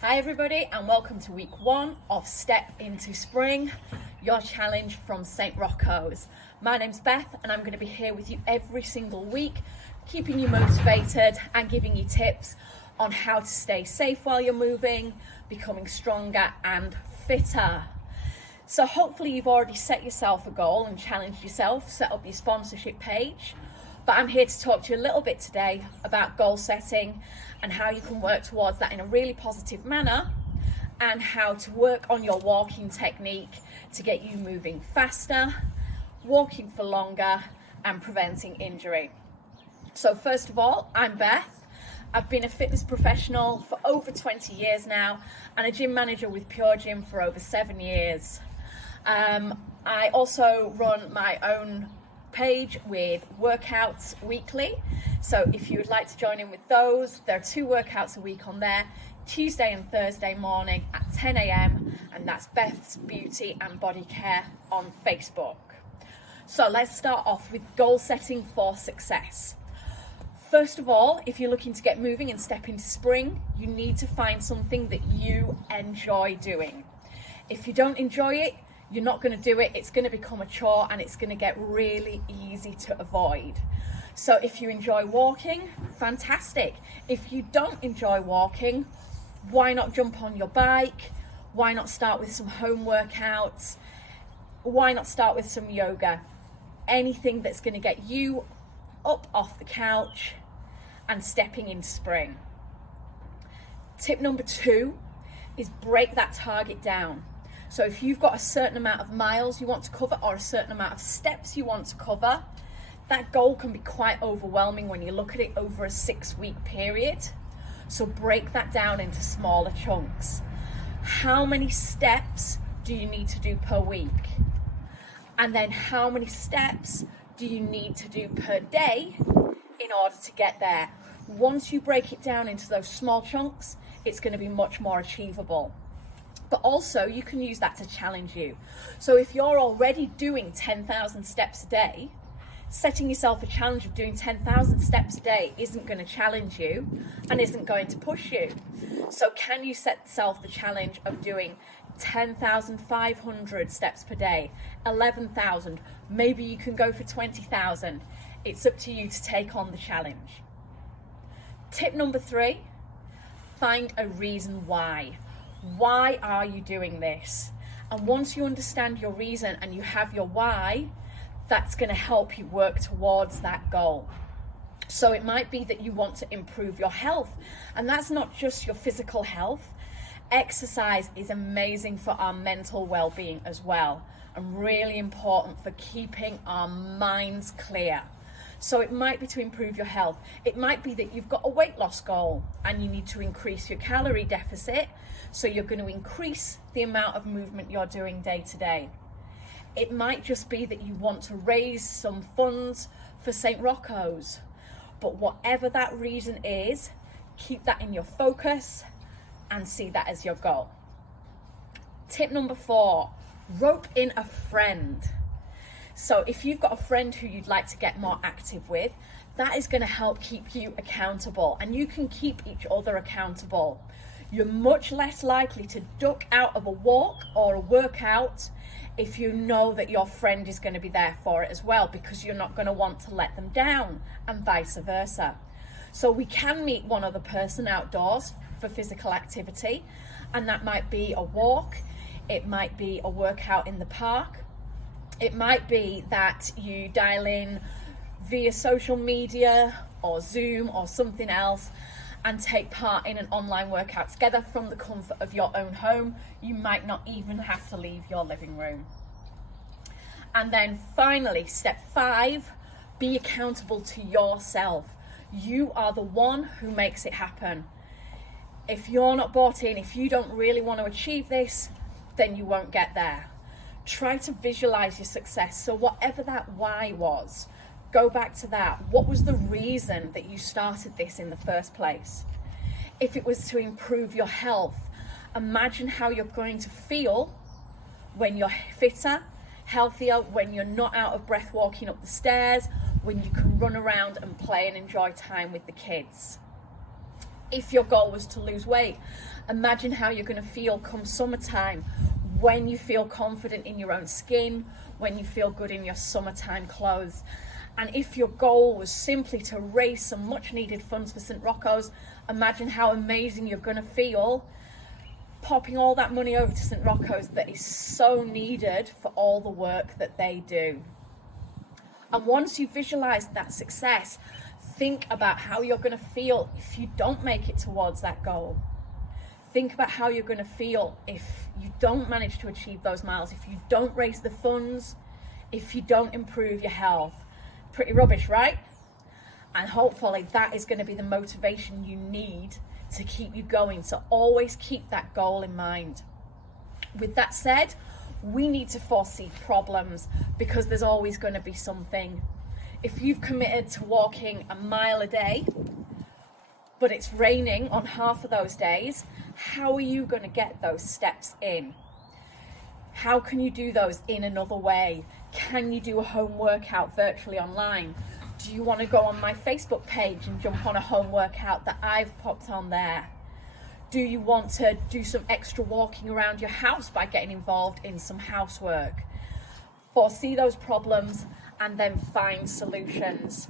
Hi everybody, and welcome to week 1 of Step Into Spring, your challenge from St. Rocco's. My name's Beth and I'm going to be here with you every single week, keeping you motivated and giving you tips on how to stay safe while you're moving, becoming stronger and fitter. So hopefully you've already set yourself a goal and challenged yourself, set up your sponsorship page. But I'm here to talk to you a little bit today about goal setting and how you can work towards that in a really positive manner, and how to work on your walking technique to get you moving faster, walking for longer, and preventing injury. So first of all, I'm Beth. I've been a fitness professional for over 20 years now and a gym manager with Pure Gym for over 7 years. I also run my own page with workouts weekly, so if you would like to join in with those, there are 2 workouts a week on there, Tuesday and Thursday morning at 10 a.m. and that's Beth's Beauty and Body Care on Facebook. So let's start off with goal setting for success. First of all, if you're looking to get moving and step into spring, you need to find something that you enjoy doing. If you don't enjoy it, you're not going to do it, it's going to become a chore and it's going to get really easy to avoid. So if you enjoy walking, fantastic. If you don't enjoy walking, why not jump on your bike? Why not start with some home workouts? Why not start with some yoga? Anything that's going to get you up off the couch and stepping into spring. Tip number 2 is break that target down. So if you've got a certain amount of miles you want to cover or a certain amount of steps you want to cover, that goal can be quite overwhelming when you look at it over a 6-week period. So break that down into smaller chunks. How many steps do you need to do per week? And then how many steps do you need to do per day in order to get there? Once you break it down into those small chunks, it's going to be much more achievable. But also you can use that to challenge you. So if you're already doing 10,000 steps a day, setting yourself a challenge of doing 10,000 steps a day isn't going to challenge you and isn't going to push you. So can you set yourself the challenge of doing 10,500 steps per day, 11,000, maybe you can go for 20,000. It's up to you to take on the challenge. Tip number 3, find a reason why. Why are you doing this? And once you understand your reason and you have your why, that's going to help you work towards that goal. So it might be that you want to improve your health, and that's not just your physical health. Exercise is amazing for our mental well-being as well, and really important for keeping our minds clear. So it might be to improve your health. It might be that you've got a weight loss goal and you need to increase your calorie deficit, so you're going to increase the amount of movement you're doing day to day. It might just be that you want to raise some funds for St. Rocco's. But whatever that reason is, keep that in your focus and see that as your goal. Tip number 4, rope in a friend. So if you've got a friend who you'd like to get more active with, that is going to help keep you accountable, and you can keep each other accountable. You're much less likely to duck out of a walk or a workout if you know that your friend is going to be there for it as well, because you're not going to want to let them down, and vice versa. So we can meet one other person outdoors for physical activity, and that might be a walk, it might be a workout in the park, it might be that you dial in via social media or Zoom or something else and take part in an online workout together from the comfort of your own home. You might not even have to leave your living room. And then finally, step 5, be accountable to yourself. You are the one who makes it happen. If you're not bought in, if you don't really want to achieve this, then you won't get there. Try to visualize your success. So whatever that why was, go back to that. What was the reason that you started this in the first place? If it was to improve your health, imagine how you're going to feel when you're fitter, healthier, when you're not out of breath walking up the stairs, when you can run around and play and enjoy time with the kids. If your goal was to lose weight, imagine how you're going to feel come summertime, when you feel confident in your own skin, when you feel good in your summertime clothes. And if your goal was simply to raise some much needed funds for St. Rocco's, imagine how amazing you're going to feel popping all that money over to St. Rocco's that is so needed for all the work that they do. And once you visualize that success, think about how you're going to feel if you don't make it towards that goal. Think about how you're going to feel if you don't manage to achieve those miles, if you don't raise the funds, if you don't improve your health. Pretty rubbish, right? And hopefully that is going to be the motivation you need to keep you going. So always keep that goal in mind. With that said, we need to foresee problems, because there's always going to be something. If you've committed to walking a mile a day, but it's raining on half of those days, how are you going to get those steps in? How can you do those in another way? Can you do a home workout virtually online? Do you want to go on my Facebook page and jump on a home workout that I've popped on there? Do you want to do some extra walking around your house by getting involved in some housework? Foresee those problems and then find solutions.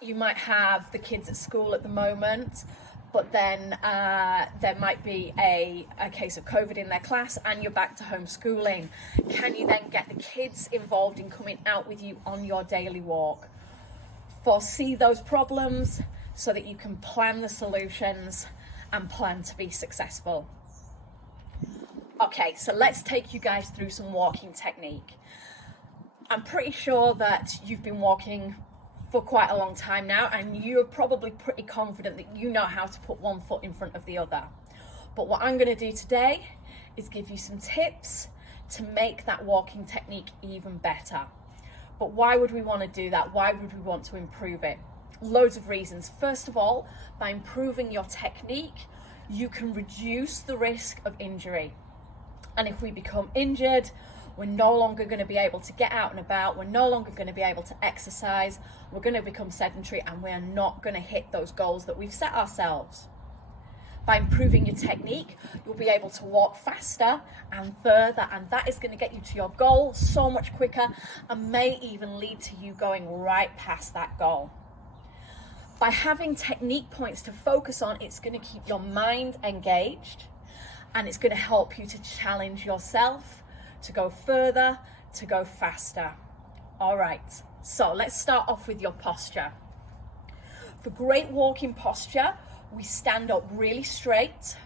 You might have the kids at school at the moment, but then there might be a case of COVID in their class and you're back to homeschooling. Can you then get the kids involved in coming out with you on your daily walk? Foresee those problems so that you can plan the solutions and plan to be successful. Okay, so let's take you guys through some walking technique. I'm pretty sure that you've been walking for quite a long time now, and you're probably pretty confident that you know how to put one foot in front of the other. But what I'm going to do today is give you some tips to make that walking technique even better. But why would we want to do that? Why would we want to improve it? Loads of reasons. First of all, by improving your technique, you can reduce the risk of injury. And if we become injured, we're no longer going to be able to get out and about. We're no longer going to be able to exercise. We're going to become sedentary, and we are not going to hit those goals that we've set ourselves. By improving your technique, you'll be able to walk faster and further, and that is going to get you to your goal so much quicker and may even lead to you going right past that goal. By having technique points to focus on, it's going to keep your mind engaged, and it's going to help you to challenge yourself to go further, to go faster. All right, so let's start off with your posture. For great walking posture, we stand up really straight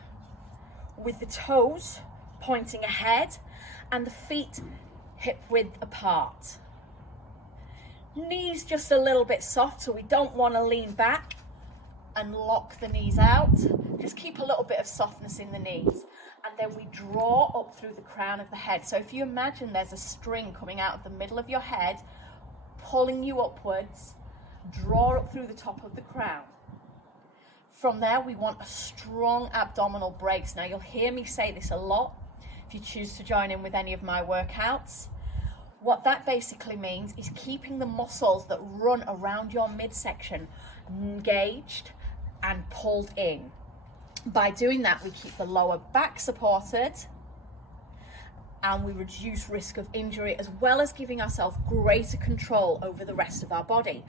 with the toes pointing ahead and the feet hip width apart. Knees just a little bit soft, so we don't want to lean back and lock the knees out. Just keep a little bit of softness in the knees. And then we draw up through the crown of the head. So if you imagine there's a string coming out of the middle of your head, pulling you upwards, draw up through the top of the crown. From there, we want a strong abdominal brace. Now, you'll hear me say this a lot if you choose to join in with any of my workouts. What that basically means is keeping the muscles that run around your midsection engaged and pulled in. By doing that, we keep the lower back supported and we reduce risk of injury, as well as giving ourselves greater control over the rest of our body.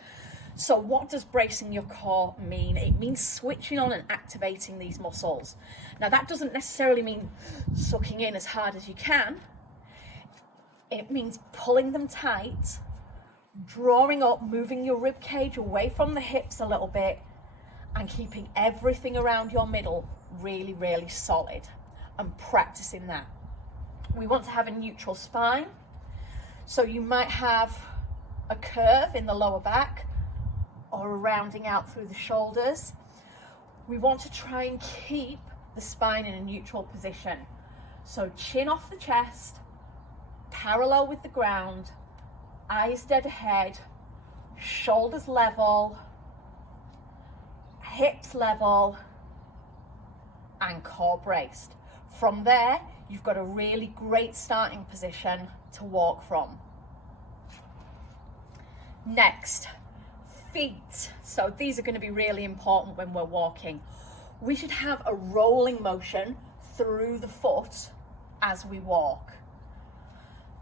So what does bracing your core mean? It means switching on and activating these muscles. Now, that doesn't necessarily mean sucking in as hard as you can. It means pulling them tight, drawing up, moving your rib cage away from the hips a little bit, and keeping everything around your middle really, really solid, and practicing that. We want to have a neutral spine. So you might have a curve in the lower back or a rounding out through the shoulders. We want to try and keep the spine in a neutral position. So chin off the chest, parallel with the ground, eyes dead ahead, shoulders level, hips level, and core braced. From there, you've got a really great starting position to walk from. Next, feet. So these are going to be really important when we're walking. we should have a rolling motion through the foot as we walk.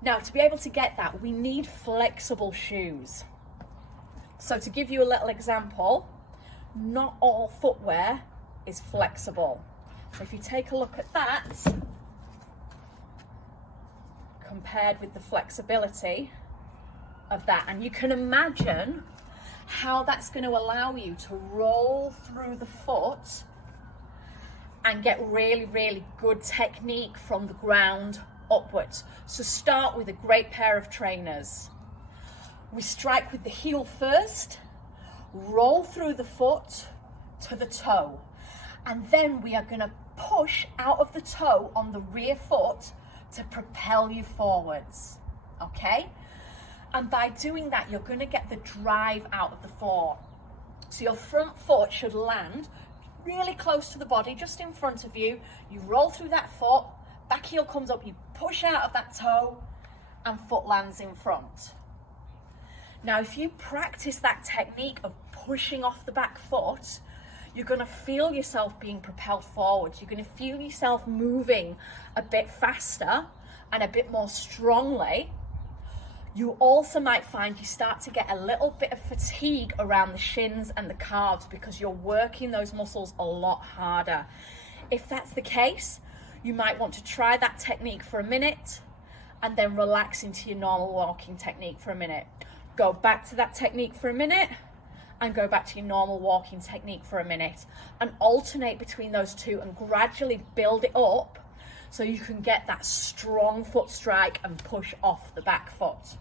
Now, to be able to get that, we need flexible shoes. So to give you a little example, not all footwear is flexible. So if you take a look at that, compared with the flexibility of that, and you can imagine how that's going to allow you to roll through the foot and get really, really good technique from the ground upwards. So start with a great pair of trainers. We strike with the heel first, roll through the foot to the toe, and then we are going to push out of the toe on the rear foot to propel you forwards, okay? And by doing that, you're going to get the drive out of the floor. So your front foot should land really close to the body, just in front of you. You roll through that foot, back heel comes up, you push out of that toe, and foot lands in front. Now, if you practice that technique of pushing off the back foot, you're going to feel yourself being propelled forward. You're going to feel yourself moving a bit faster and a bit more strongly. You also might find you start to get a little bit of fatigue around the shins and the calves because you're working those muscles a lot harder. If that's the case, you might want to try that technique for a minute and then relax into your normal walking technique for a minute. Go back to that technique for a minute and go back to your normal walking technique for a minute, and alternate between those two and gradually build it up so you can get that strong foot strike and push off the back foot.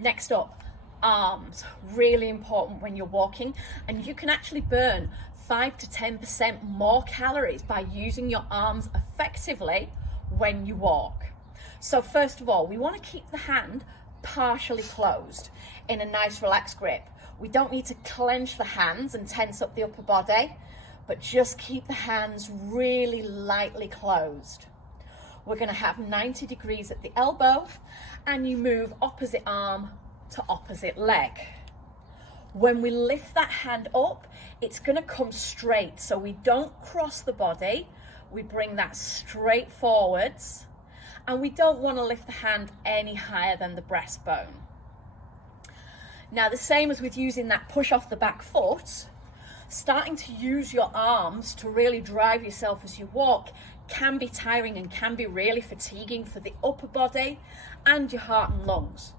Next up, arms. Really important when you're walking, and you can actually burn 5 to 10% more calories by using your arms effectively when you walk. So first of all, we want to keep the hand partially closed in a nice relaxed grip. We don't need to clench the hands and tense up the upper body, but just keep the hands really lightly closed. We're going to have 90 degrees at the elbow, and you move opposite arm to opposite leg. When we lift that hand up, it's going to come straight, so we don't cross the body. We bring that straight forwards, and we don't want to lift the hand any higher than the breastbone. Now, the same as with using that push off the back foot, starting to use your arms to really drive yourself as you walk can be tiring and can be really fatiguing for the upper body and your heart and lungs.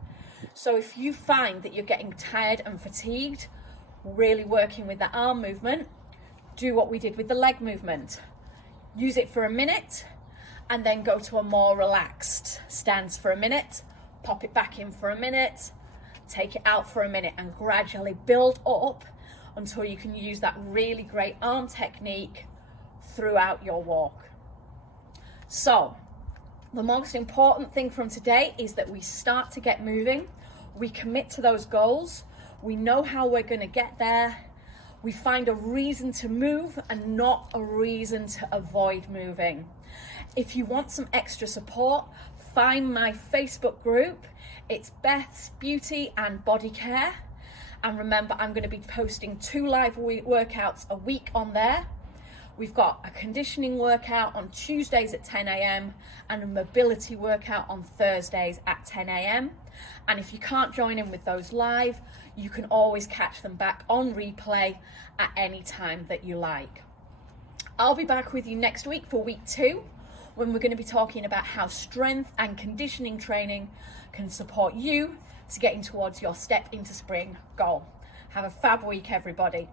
So if you find that you're getting tired and fatigued, really working with that arm movement, do what we did with the leg movement. Use it for a minute and then go to a more relaxed stance for a minute, pop it back in for a minute, take it out for a minute, and gradually build up until you can use that really great arm technique throughout your walk. So the most important thing from today is that we start to get moving. We commit to those goals. We know how we're going to get there. We find a reason to move and not a reason to avoid moving. If you want some extra support, find my Facebook group. It's Beth's Beauty and Body Care. And remember, I'm going to be posting 2 live workouts a week on there. We've got a conditioning workout on Tuesdays at 10 a.m. and a mobility workout on Thursdays at 10 a.m. And if you can't join in with those live, you can always catch them back on replay at any time that you like. I'll be back with you next week for week 2, when we're going to be talking about how strength and conditioning training can support you to getting towards your step into spring goal. Have a fab week, everybody.